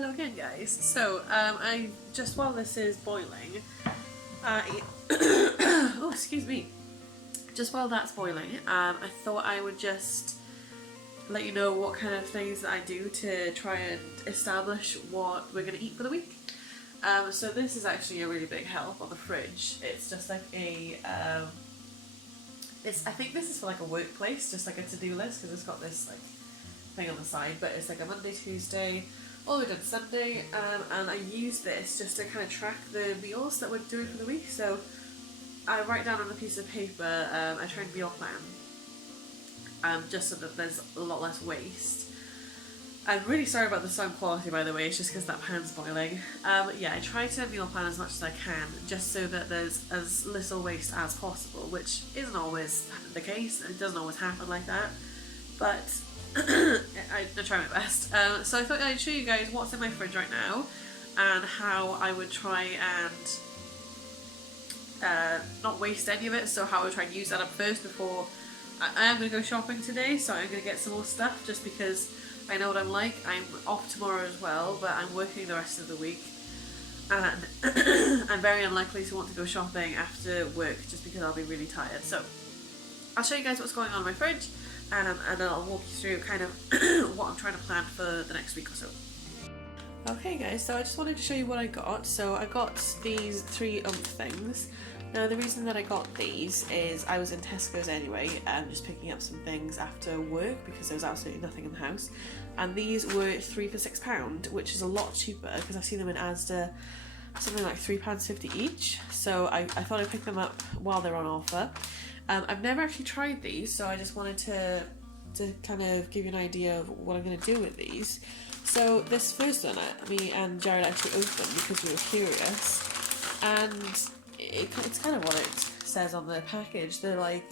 Hello again, guys. So, I just while this is boiling, I oh, excuse me. Just while that's boiling, I thought I would just let you know what kind of things that I do to try and establish what we're gonna eat for the week. So this is actually a really big help on the fridge. It's just like a I think this is for like a workplace, just like a to-do list, because it's got this like thing on the side, but it's like a Monday, Tuesday, all the way down to Sunday, and I use this just to kind of track the meals that we're doing for the week. So I write down on a piece of paper, I try and meal plan, just so that there's a lot less waste. I'm really sorry about the sound quality, by the way, it's just because that pan's boiling. Yeah, I try to meal plan as much as I can, just so that there's as little waste as possible, which isn't always the case, it doesn't always happen like that, but I try my best. So I thought I'd show you guys what's in my fridge right now, and how I would try and not waste any of it, so how I would try and use that up first before I am going to go shopping today, so I'm going to get some more stuff, just because I know what I'm like. I'm off tomorrow as well, but I'm working the rest of the week, and I'm very unlikely to want to go shopping after work just because I'll be really tired. So I'll show you guys what's going on in my fridge, and then I'll walk you through kind of what I'm trying to plan for the next week or so. Okay guys, so I just wanted to show you what I got. So I got these 3 things. Now the reason that I got these is I was in Tesco's anyway, just picking up some things after work because there was absolutely nothing in the house, and these were 3 for £6, which is a lot cheaper because I've seen them in Asda something like £3.50 each, so I thought I'd pick them up while they're on offer. I've never actually tried these, so I just wanted to kind of give you an idea of what I'm going to do with these. So this first one, me and Jared actually opened because we were curious, and it's kind of what it says on the package. They're like,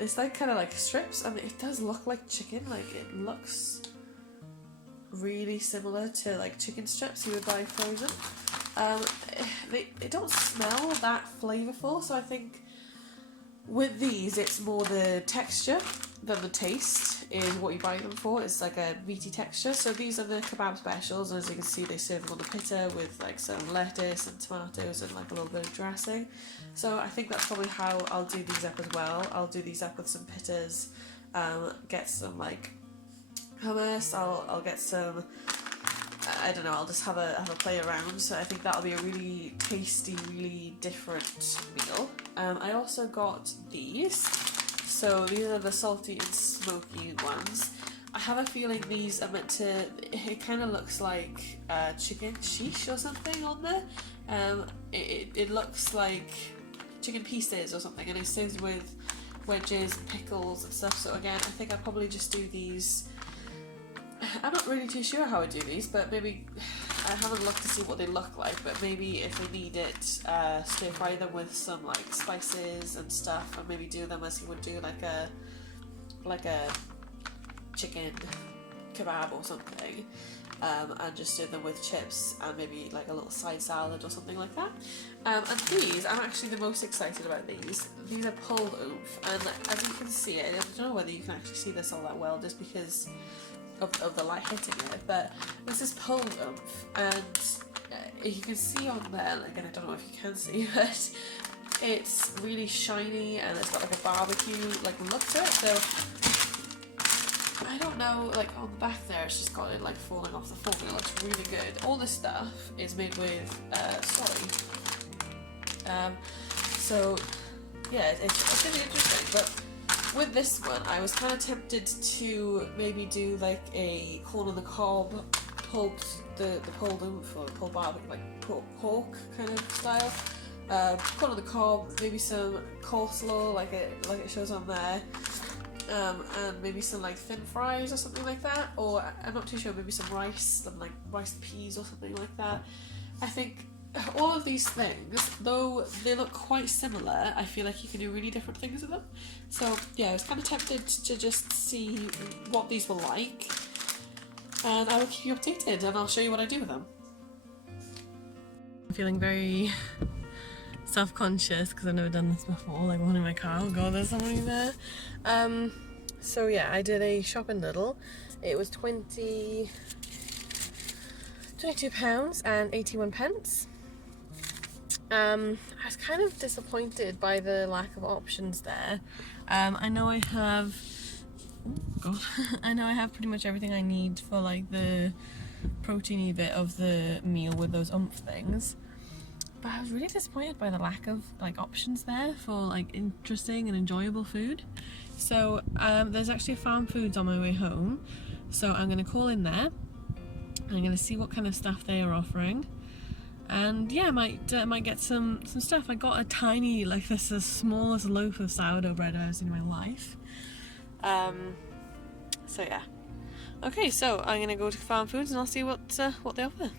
it's like kind of like strips. I mean, it does look like chicken, like it looks really similar to like chicken strips you would buy frozen. They don't smell that flavourful, so I think with these it's more the texture than the taste is what you buy them for. It's like a meaty texture. So these are the kebab specials, and as you can see they serve them on the pita with like some lettuce and tomatoes and like a little bit of dressing. So I think that's probably how I'll do these up as well. I'll do these up with some pitas, get some like hummus, I'll get some, I don't know, I'll just have a play around. So I think that'll be a really tasty, really different meal. I also got these. So these are the salty and smoky ones. I have a feeling these are meant to, it kind of looks like chicken sheesh or something on there. It looks like chicken pieces or something, and it serves with wedges, pickles and stuff. So again, I think I'll probably just do these. I'm not really too sure how I do these, but maybe I haven't looked to see what they look like, but maybe if they need it, stir fry them with some like spices and stuff, and maybe do them as you would do like a chicken kebab or something, and just do them with chips and maybe like a little side salad or something like that. And these, I'm actually the most excited about these. These are pulled oomph, and as you can see, I don't know whether you can actually see this all that well just because of the light hitting it, but this is pulled oomph, and you can see on there, again I don't know if you can see, but it's really shiny and it's got like a barbecue like look to it. So I don't know, like on the back there it's just got it like falling off the fork and it looks really good. All this stuff is made with soy, so yeah, it's really interesting. But with this one, I was kind of tempted to maybe do like a corn on the cob, pulled oomph or pulled barbecue, like pork kind of style. Corn on the cob, maybe some coleslaw, like it shows on there, and maybe some like thin fries or something like that. Or I'm not too sure, maybe some rice, like rice and peas or something like that. I think all of these things, though they look quite similar, I feel like you can do really different things with them. So yeah, I was kind of tempted to just see what these were like, and I will keep you updated and I'll show you what I do with them. I'm feeling very self-conscious because I've never done this before, like one in my car. Oh god, there's somebody there. So yeah, I did a shop in Lidl. It was 20 £22 and 81 pence. I was kind of disappointed by the lack of options there. I know I have, oh god, I know I have pretty much everything I need for like the proteiny bit of the meal with those things, but I was really disappointed by the lack of like options there for like interesting and enjoyable food. So there's actually a Farm Foods on my way home, so I'm going to call in there. I'm going to see what kind of stuff they are offering. And yeah, I might get some stuff. I got a tiny, like this, the smallest loaf of sourdough bread I've ever seen in my life. So yeah. Okay, so I'm gonna go to Farm Foods and I'll see what they offer.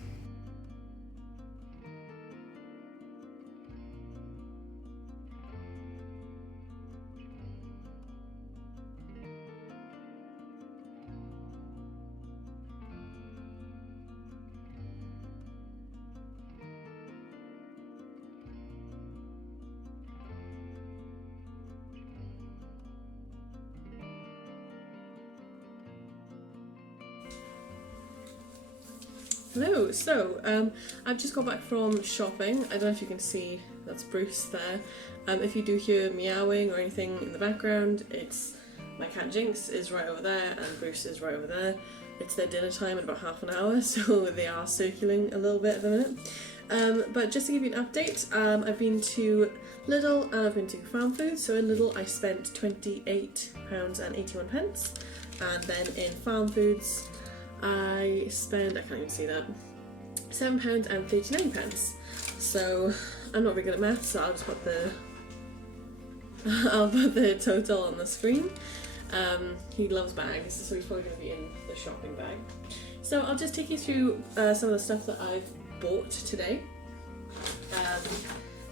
Hello, so I've just got back from shopping. I don't know if you can see, that's Bruce there. If you do hear meowing or anything in the background, it's my cat Jinx is right over there and Bruce is right over there. It's their dinner time in about half an hour, so they are circling a little bit at the minute. But just to give you an update, I've been to Lidl and I've been to Farm Foods. So in Lidl I spent £28 and 81 pence, and then in Farm Foods I spent, I can't even see that, £7 and 39 pence. So I'm not very good at maths, so I'll just put the total on the screen. He loves bags, so he's probably going to be in the shopping bag. So I'll just take you through some of the stuff that I've bought today.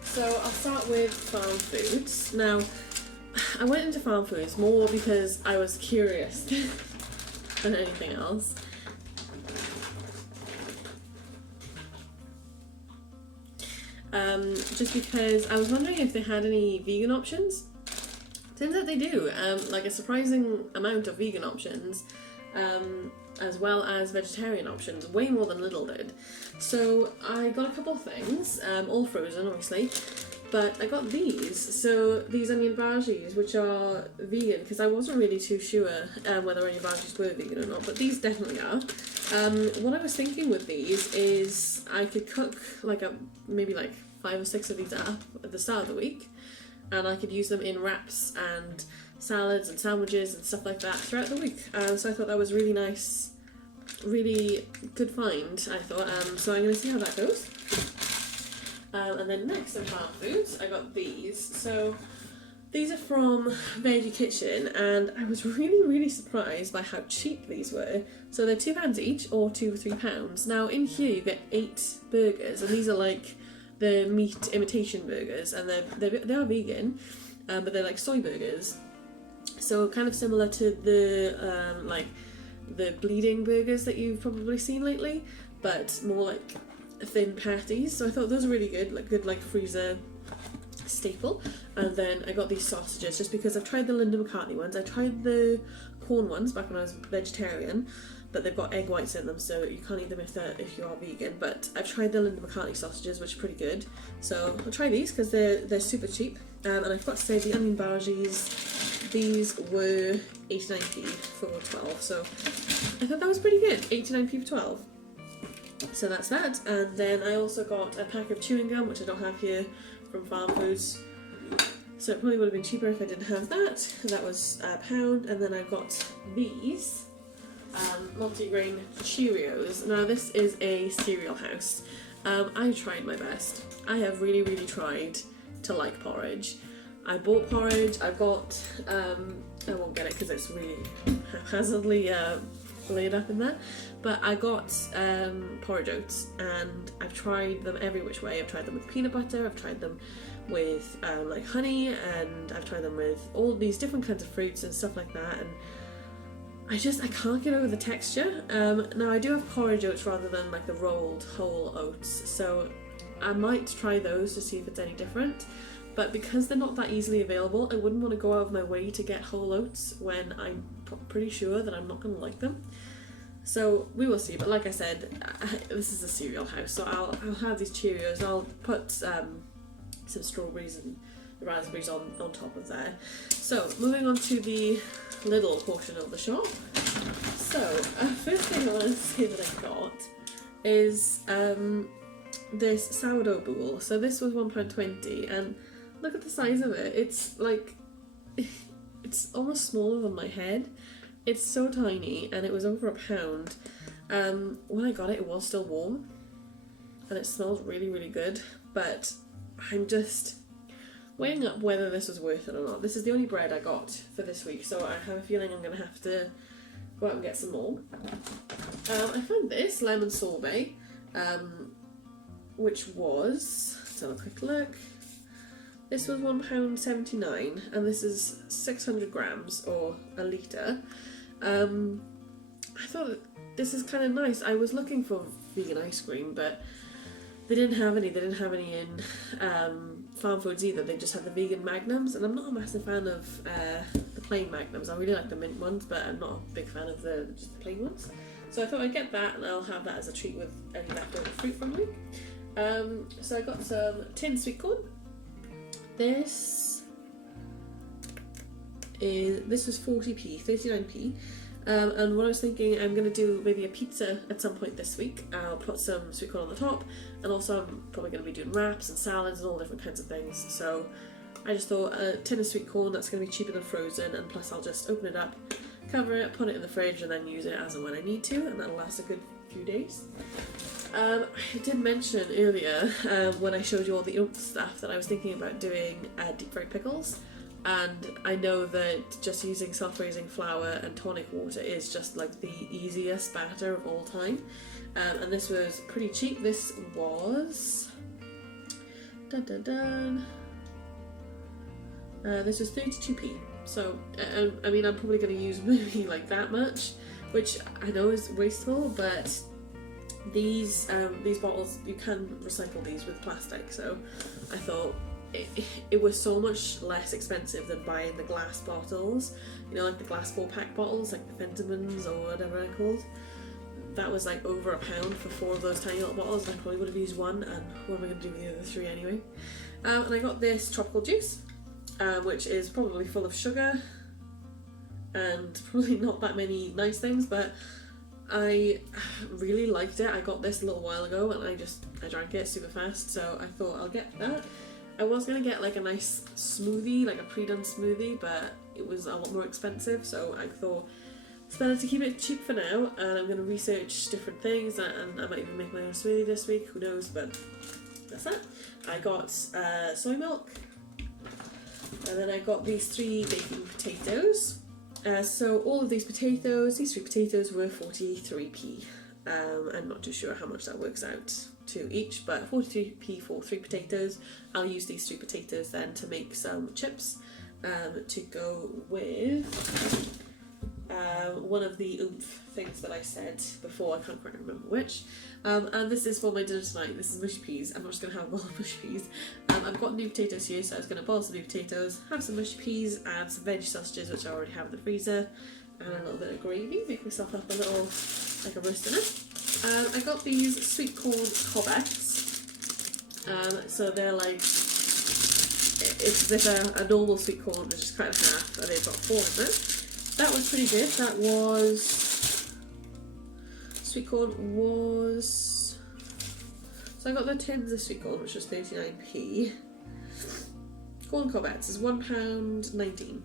So I'll start with Farm Foods. Now, I went into Farm Foods more because I was curious than anything else. Just because I was wondering if they had any vegan options. Turns out they do, like a surprising amount of vegan options, as well as vegetarian options, way more than Lidl did. So I got a couple of things, all frozen obviously, but I got these. So these onion bhajis, which are vegan, because I wasn't really too sure whether onion bhajis were vegan or not, but these definitely are. What I was thinking with these is I could cook like maybe like 5 or 6 of these up at the start of the week, and I could use them in wraps and salads and sandwiches and stuff like that throughout the week. So I thought that was really nice, really good find, I thought. So I'm going to see how that goes. And then next in Farm Foods, I got these. So these are from Veggie Kitchen, and I was really surprised by how cheap these were. So they're £2 each, or £2 or £3. Now in here you get 8 burgers, and these are like the meat imitation burgers, and they are vegan, but they're like soy burgers. So kind of similar to the like the bleeding burgers that you've probably seen lately, but more like thin patties. So I thought those were really good, like freezer staple. And then I got these sausages just because I've tried the Linda McCartney ones. I tried the corn ones back when I was vegetarian, but they've got egg whites in them, so you can't eat them if you are vegan. But I've tried the Linda McCartney sausages, which are pretty good. So I'll try these because they're super cheap. And I forgot to say the onion bhajis, these were 89p for 12. So I thought that was pretty good, 89p for 12. So that's that. And then I also got a pack of chewing gum, which I don't have here, from Farm Foods. So it probably would have been cheaper if I didn't have that. That was £1. And then I got these multigrain Cheerios. Now this is a cereal house. I tried my best. I have really tried to like porridge. I bought porridge. I got I won't get it because it's really haphazardly laid up in there, but I got porridge oats, and I've tried them every which way. I've tried them with peanut butter, I've tried them with like honey, and I've tried them with all these different kinds of fruits and stuff like that, and I can't get over the texture. Now I do have porridge oats rather than like the rolled whole oats, so I might try those to see if it's any different. But because they're not that easily available, I wouldn't want to go out of my way to get whole oats when I'm pretty sure that I'm not going to like them. So we will see, but like I said, this is a cereal house, so I'll have these Cheerios. I'll put some strawberries and raspberries on top of there. So moving on to the Lidl portion of the shop. So first thing I want to say that I got is this sourdough bowl. So this was £1.20, and look at the size of it. It's like, it's almost smaller than my head. It's so tiny, and it was over £1. When I got it, it was still warm, and it smells really, really good, but I'm just weighing up whether this was worth it or not. This is the only bread I got for this week, so I have a feeling I'm going to have to go out and get some more. I found this lemon sorbet, which was, let's have a quick look, this was £1.79, and this is 600 grams, or a litre. I thought this is kind of nice. I was looking for vegan ice cream, but they didn't have any. They didn't have any in Farm Foods either. They just had the vegan magnums, and I'm not a massive fan of the plain magnums. I really like the mint ones, but I'm not a big fan of just the plain ones. So I thought I'd get that, and I'll have that as a treat with any leftover fruit from the week. So I got some tin sweet corn. This was 40p, 39p. And what I was thinking, I'm going to do maybe a pizza at some point this week. I'll put some sweet corn on the top, and also I'm probably going to be doing wraps and salads and all different kinds of things. So I just thought a tin of sweet corn, that's going to be cheaper than frozen, and plus I'll just open it up, cover it, put it in the fridge, and then use it as and when I need to, and that'll last a good few days. I did mention earlier when I showed you all the oomph stuff that I was thinking about doing deep fried pickles. And I know that just using self-raising flour and tonic water is just like the easiest batter of all time. And this was pretty cheap. This was... this was 32p. So, I mean, I'm probably going to use maybe like that much, which I know is wasteful, but these bottles, you can recycle these with plastic. So I thought it was so much less expensive than buying the glass bottles, you know, like the glass 4-pack bottles, like the Fentimans or whatever they're called. That was like over £1 for 4 of those tiny little bottles, and I probably would have used one, and what am I going to do with the other 3 anyway? And I got this tropical juice, which is probably full of sugar and probably not that many nice things, but I really liked it. I got this a little while ago, and I drank it super fast, so I thought I'll get that. I was going to get like a nice smoothie, like a pre-done smoothie, but it was a lot more expensive, so I thought it's better to keep it cheap for now, and I'm going to research different things, and I might even make my own smoothie this week, who knows, but that's that. I got soy milk, and then I got these 3 baking potatoes. So all of these 3 potatoes were 43p. I'm not too sure how much that works out to each, but 43p for 3 potatoes. I'll use these 3 potatoes then to make some chips to go with one of the oomph things that I said before, I can't quite remember which. And this is for my dinner tonight. This is mushy peas. I'm not just going to have a bowl of mushy peas. I've got new potatoes here, so I was going to boil some new potatoes, have some mushy peas, add some veggie sausages, which I already have in the freezer, and a little bit of gravy, make myself up a little, like a roast dinner. I got these sweet corn cobettes. So they're like, it's as if a normal sweet corn is just cut in half, and they've got 4 in there. That was pretty good. That was, sweet corn was, so I got the tins of sweet corn, which was 39p. Corn cobettes is £1.19.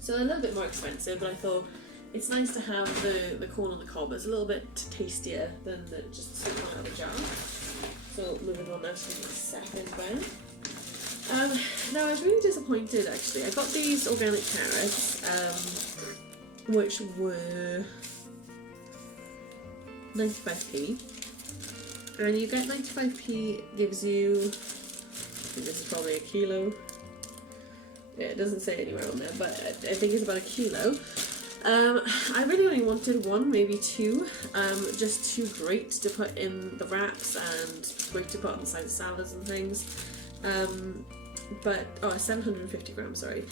So a little bit more expensive, but I thought it's nice to have the corn on the cob. It's a little bit tastier than just the sweet corn out of the jar. So moving on now to the second bread. Now I was really disappointed actually. I got these organic carrots, which were 95p, and you get 95p gives you, I think this is probably a kilo. Yeah, it doesn't say anywhere on there, but I think it's about a kilo. I really only wanted 1, maybe 2, just too great to put in the wraps and great to put on the side of salads and things. But 750 grams, sorry.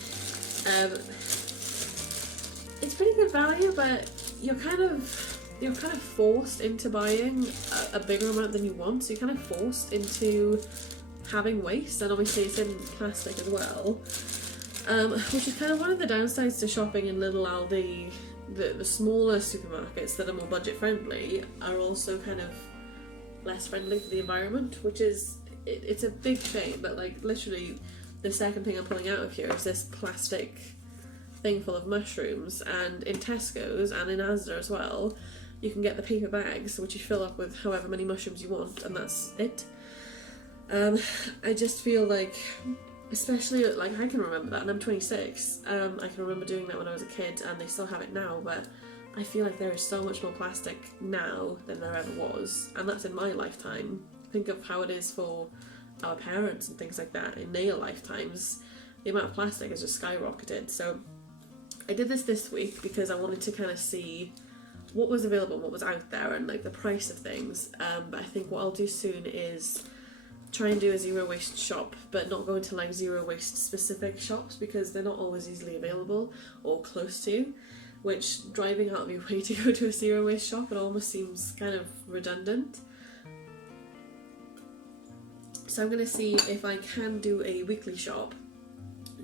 It's pretty good value, but you're kind of you're kind of forced into buying a bigger amount than you want, so you're kind of forced into having waste, and obviously it's in plastic as well, which is kind of one of the downsides to shopping in Lidl, Aldi. The smaller supermarkets that are more budget friendly are also kind of less friendly for the environment, which is, it's a big shame, but like literally the second thing I'm pulling out of here is this plastic thing full of mushrooms, and in Tesco's and in Asda as well you can get the paper bags which you fill up with however many mushrooms you want, and that's it. I just feel like, especially like I can remember that, and I'm 26, I can remember doing that when I was a kid, and they still have it now, but I feel like there is so much more plastic now than there ever was, and that's in my lifetime. Think of how it is for our parents and things like that in their lifetimes. The amount of plastic has just skyrocketed. So I did this week because I wanted to kind of see what was available, what was out there, and like the price of things. But I think what I'll do soon is try and do a zero waste shop, but not go into like zero waste specific shops because they're not always easily available or close to, which driving out of your way to go to a zero waste shop, it almost seems kind of redundant. So I'm going to see if I can do a weekly shop,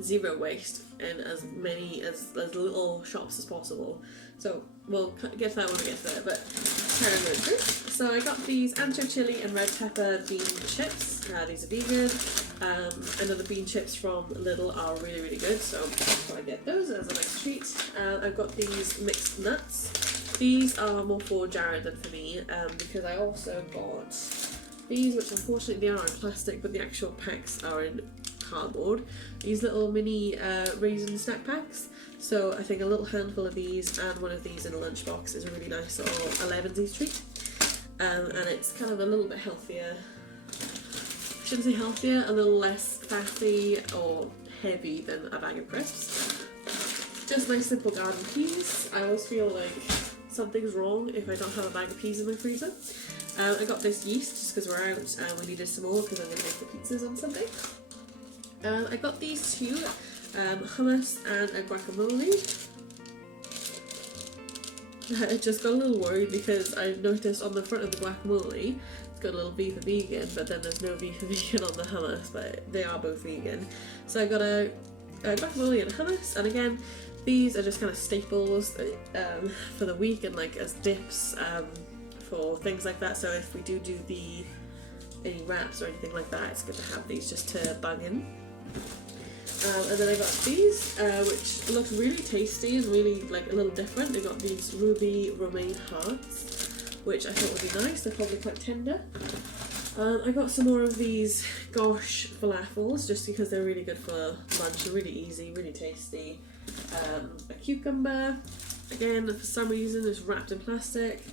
zero waste, in as many, as little shops as possible. So we'll get to that when we get to there, but carry on going through. So I got these ancho chili and red pepper bean chips. These are vegan. I know the bean chips from Lidl are really, really good, so I get those as a nice treat. I've got these mixed nuts. These are more for Jared than for me, because I also got these, which unfortunately they are in plastic, but the actual packs are in cardboard. These little mini raisin snack packs. So I think a little handful of these and one of these in a lunchbox is a really nice little 11s treat. And it's kind of a little bit healthier. I shouldn't say healthier, a little less fatty or heavy than a bag of crisps. Just nice simple garden peas. I always feel like something's wrong if I don't have a bag of peas in my freezer. I got this yeast just because we're out and we needed some more because I'm going to make the pizzas on Sunday. I got these two, hummus and a guacamole. I just got a little worried because I noticed on the front of the guacamole it's got a little V for vegan, but then there's no V for vegan on the hummus, but they are both vegan. So I got a guacamole and a hummus, and again these are just kind of staples for the week and like as dips for things like that. So if we do any wraps or anything like that, it's good to have these just to bung in. And then I got these, which look really tasty and really like a little different. They got these ruby romaine hearts, which I thought would be nice. They're probably quite tender. I got some more of these gosh falafels just because they're really good for lunch. They're really easy, really tasty. A cucumber, again for some reason it's wrapped in plastic.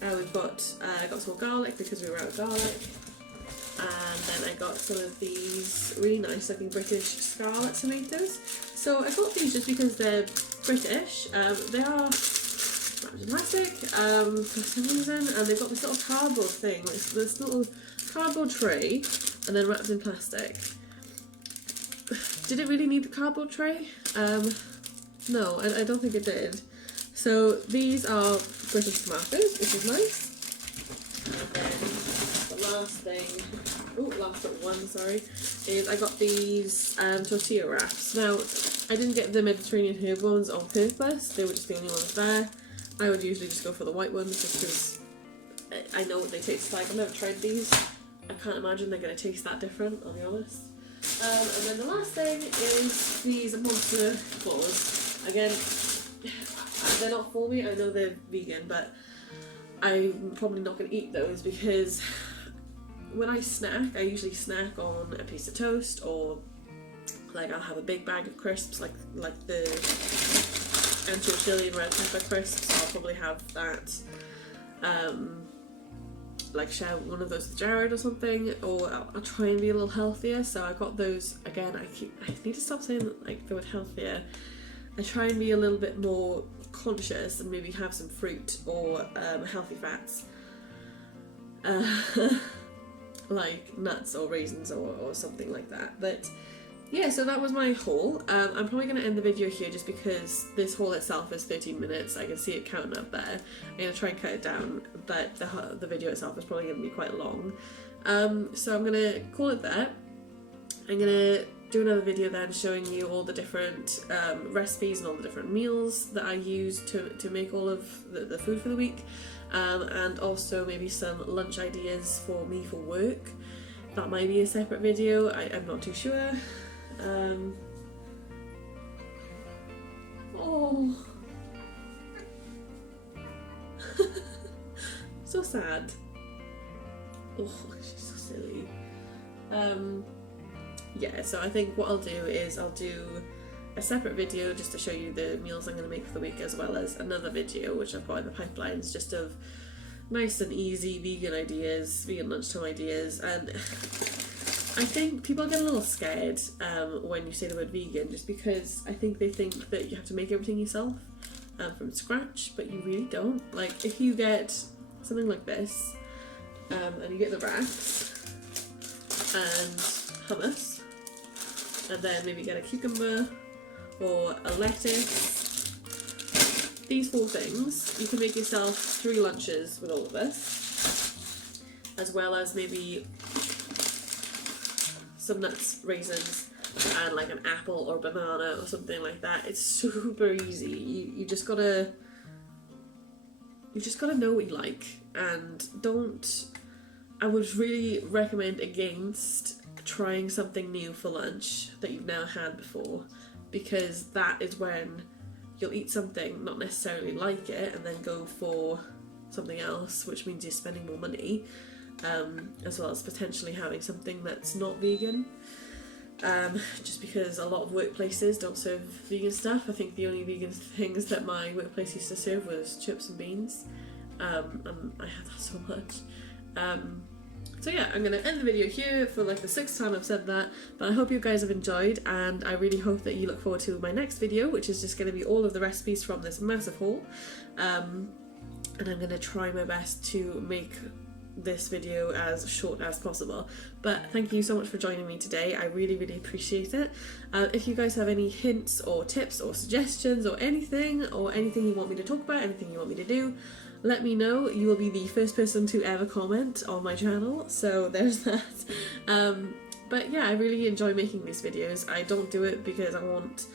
We've got I got some more garlic because we were out of garlic. And then I got some of these really nice looking British scarlet tomatoes. So I got these just because they're British. They are wrapped in plastic for some reason, and they've got this little cardboard thing, this little cardboard tray, and then wrapped in plastic. Did it really need the cardboard tray? No, I don't think it did. So these are British tomatoes, which is nice. And then the last one, sorry, is I got these tortilla wraps. Now, I didn't get the Mediterranean herb ones on purpose, they were just the only ones there. I would usually just go for the white ones just because I know what they taste like. I've never tried these. I can't imagine they're going to taste that different, I'll be honest. And then the last thing is these monster claws. Again, they're not for me, I know they're vegan, but I'm probably not going to eat those because when I snack, I usually snack on a piece of toast, or like I'll have a big bag of crisps, like the ancho chili and red pepper crisps. I'll probably have that, like share one of those with Jared or something, or I'll try and be a little healthier. So I got those again. I need to stop saying like the word healthier. I try and be a little bit more conscious and maybe have some fruit or healthy fats. Like nuts or raisins or something like that. But yeah, so that was my haul. I'm probably going to end the video here just because this haul itself is 13 minutes. I can see it counting up there. I'm going to try and cut it down, but the video itself is probably going to be quite long. So I'm going to call it there. I'm going to do another video then showing you all the different recipes and all the different meals that I use to make all of the food for the week, and also maybe some lunch ideas for me for work. That might be a separate video, I'm not too sure. Oh, so sad. Oh, she's so silly. Yeah, so I think what I'll do is I'll do a separate video just to show you the meals I'm going to make for the week, as well as another video which I've got in the pipelines just of nice and easy vegan ideas, vegan lunchtime ideas. And I think people get a little scared when you say the word vegan, just because I think they think that you have to make everything yourself from scratch, but you really don't. Like, if you get something like this and you get the wraps and hummus, and then maybe get a cucumber or a lettuce. These 4 things, you can make yourself 3 lunches with all of this, as well as maybe some nuts, raisins, and like an apple or banana or something like that. It's super easy. You just gotta know what you like, and I would really recommend against trying something new for lunch that you've never had before, because that is when you'll eat something, not necessarily like it, and then go for something else, which means you're spending more money, as well as potentially having something that's not vegan, just because a lot of workplaces don't serve vegan stuff. I think the only vegan things that my workplace used to serve was chips and beans, and I had that so much. So yeah, I'm going to end the video here for like the 6th time I've said that, but I hope you guys have enjoyed, and I really hope that you look forward to my next video, which is just going to be all of the recipes from this massive haul, and I'm going to try my best to make this video as short as possible. But thank you so much for joining me today, I really appreciate it. If you guys have any hints or tips or suggestions or anything you want me to talk about, anything you want me to do, let me know. You will be the first person to ever comment on my channel, so there's that. But yeah, I really enjoy making these videos. I don't do it because I want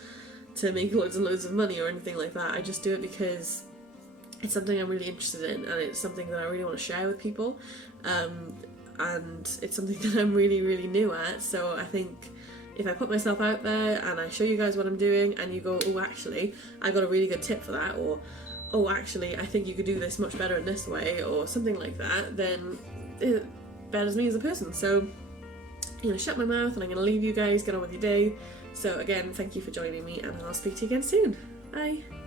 to make loads and loads of money or anything like that. I just do it because it's something I'm really interested in, and it's something that I really want to share with people, and it's something that I'm really new at. So I think if I put myself out there and I show you guys what I'm doing, and you go, oh actually I got a really good tip for that, or oh actually I think you could do this much better in this way, or something like that, then it betters me as a person. So I'm going to shut my mouth and I'm going to leave you guys, get on with your day. So again, thank you for joining me, and I'll speak to you again soon. Bye!